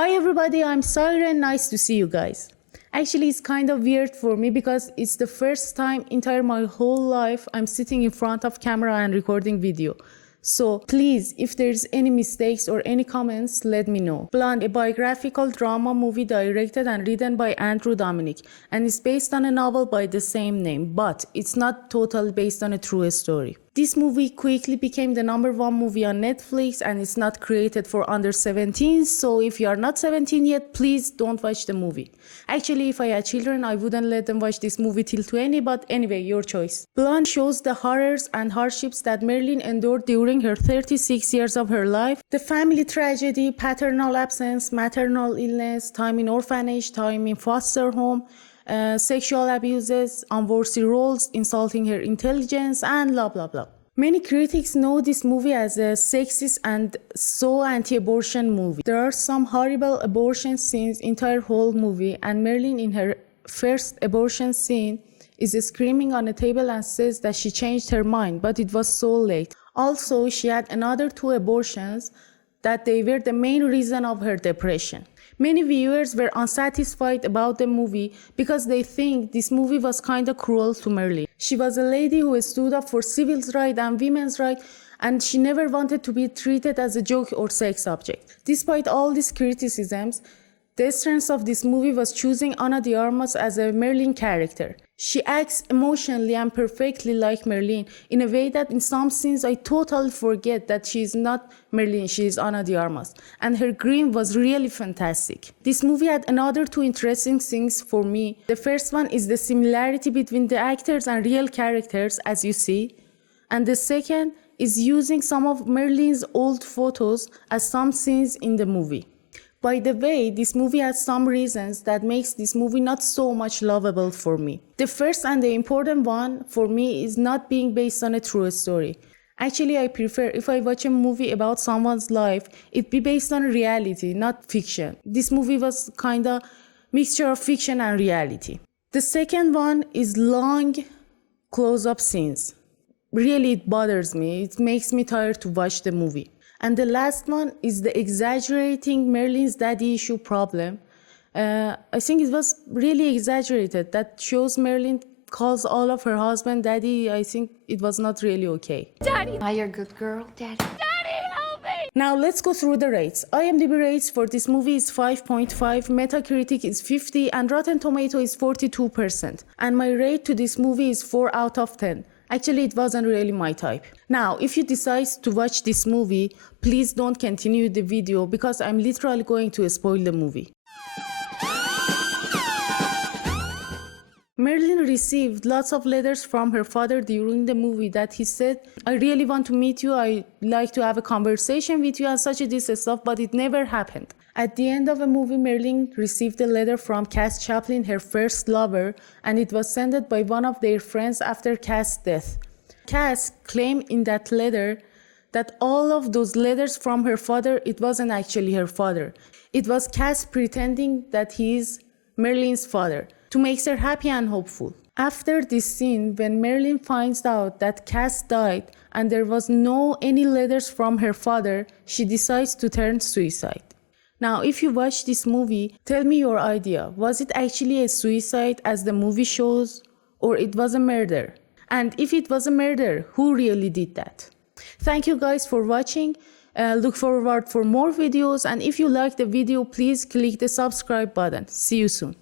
Hi everybody, I'm Siren, nice to see you guys. Actually, it's kind of weird for me because it's the first time entire my whole life I'm sitting in front of camera and recording video. So please, if there's any mistakes or any comments, let me know. Blonde, a biographical drama movie directed and written by Andrew Dominik, and is based on a novel by the same name, but it's not totally based on a true story. This movie quickly became the #1 movie on Netflix, and it's not created for under 17, so if you are not 17 yet, please don't watch the movie. Actually, if I had children, I wouldn't let them watch this movie till 20, but anyway, your choice. Blonde shows the horrors and hardships that Marilyn endured during her 36 years of her life. The family tragedy, paternal absence, maternal illness, time in orphanage, time in foster home, sexual abuses, unworthy roles, insulting her intelligence, and blah blah blah. Many critics know this movie as a sexist and so anti-abortion movie. There are some horrible abortion scenes in entire whole movie, and Marilyn in her first abortion scene is screaming on a table and says that she changed her mind, but it was so late. Also, she had another 2 abortions that they were the main reason of her depression. Many viewers were unsatisfied about the movie because they think this movie was kinda cruel to Marilyn. She was a lady who stood up for civil rights and women's rights, and she never wanted to be treated as a joke or sex object. Despite all these criticisms, the strength of this movie was choosing Ana de Armas as a Marilyn character. She acts emotionally and perfectly like Marilyn in a way that in some scenes I totally forget that she is not Marilyn, she is Ana de Armas. And her grin was really fantastic. This movie had another 2 interesting things for me. The first one is the similarity between the actors and real characters, as you see. And the second is using some of Marilyn's old photos as some scenes in the movie. By the way, this movie has some reasons that makes this movie not so much lovable for me. The first and the important one for me is not being based on a true story. Actually, I prefer if I watch a movie about someone's life, it be based on reality, not fiction. This movie was kinda mixture of fiction and reality. The second one is long close-up scenes. Really, it bothers me. It makes me tired to watch the movie. And the last one is the exaggerating Marilyn's daddy issue problem. I think it was really exaggerated. That shows Marilyn calls all of her husband daddy. I think it was not really okay. Daddy! Are you a good girl, Daddy? Daddy, help me! Now let's go through the rates. IMDb rates for this movie is 5.5, Metacritic is 50, and Rotten Tomato is 42%. And my rate to this movie is 4 out of 10. Actually, it wasn't really my type. Now, if you decide to watch this movie, please don't continue the video because I'm literally going to spoil the movie. Marilyn received lots of letters from her father during the movie that he said, I really want to meet you, I like to have a conversation with you and such this stuff, but it never happened. At the end of the movie, Marilyn received a letter from Cass Chaplin, her first lover, and it was sent by one of their friends after Cass' death. Cass claimed in that letter that all of those letters from her father, it wasn't actually her father. It was Cass pretending that he is Marilyn's father to make her happy and hopeful. After this scene, when Marilyn finds out that Cass died and there was no any letters from her father, she decides to turn suicide. Now, if you watch this movie, tell me your idea. Was it actually a suicide as the movie shows, or it was a murder? And if it was a murder, who really did that? Thank you guys for watching. Look forward for more videos, and if you like the video, please click the subscribe button. See you soon.